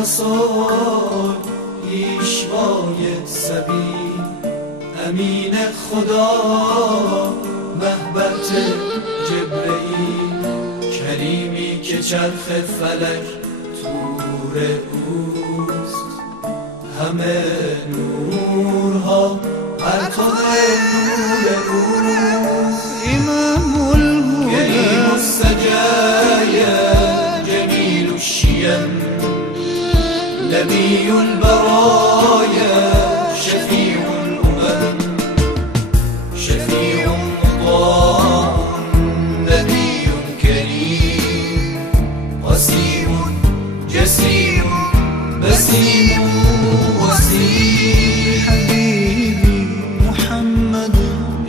رسول پیشوای سبیل، امین خدا مهبت جبرئیل، کریمی که چرخ فلک تور اوست، همه نورها پرتو نور اوست. امام الهدى کریم السجايا جمیل الشیم، نبی البرایا شفیع الامم، شفیع مطاع نبی کریم، قسیم جسیم بسیم وسیم. حبيبي محمد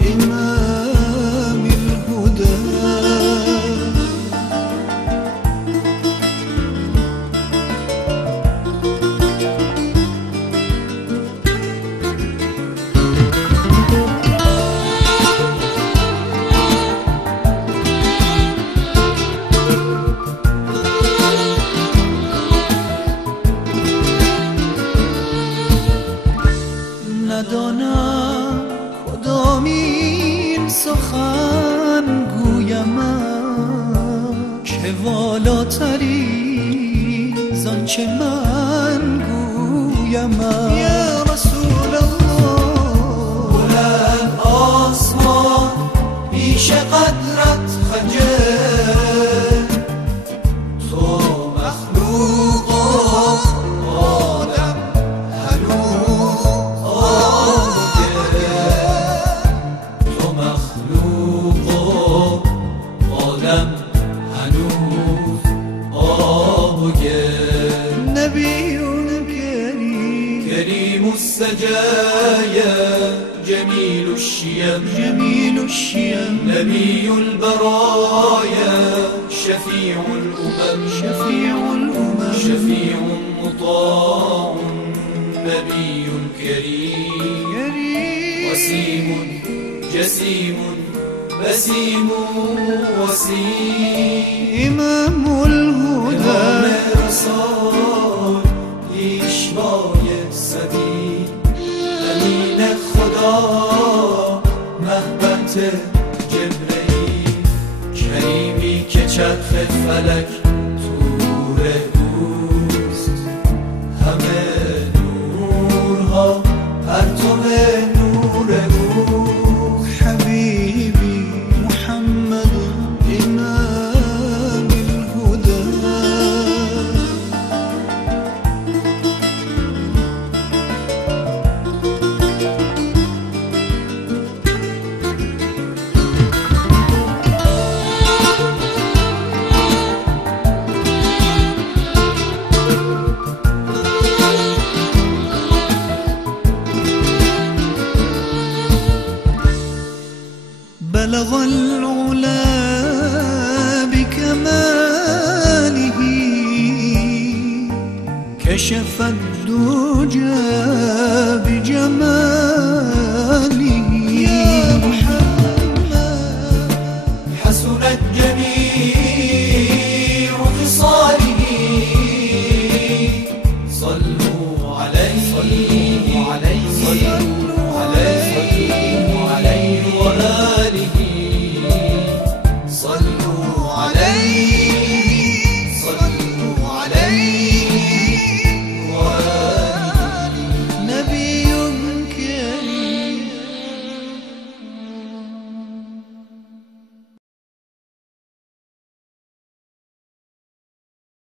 إمام الهدى ندانم کدامین سخن گویم که والاتری زانچه من گویم. یا رسول الله بلند آسمان پیش قدرت خجل، تو مخلوق و آدم هنوز تو مخلوق و آدم هنوز آب و گل. نبی کریم کریم السجايا جمیل الشیم، جمیل الشیم نبی البرایا شفیع الامم، شفیع الامم شفیع مطاع نبی کریم، وسیم جسیم بسیم وسیم. امام الهدى امام رسول پیشوای سبیل، امین خدا مهبت جبرئیل، کریمی که چرخ فلک تور اوست، همه نورها پرتو نور اوست. حبيبي محمد إمام الهدى بلغ العلا بكماله، كشف الدجى بجماله. يا محمد حسنت جميع خصاله، صلوا عليه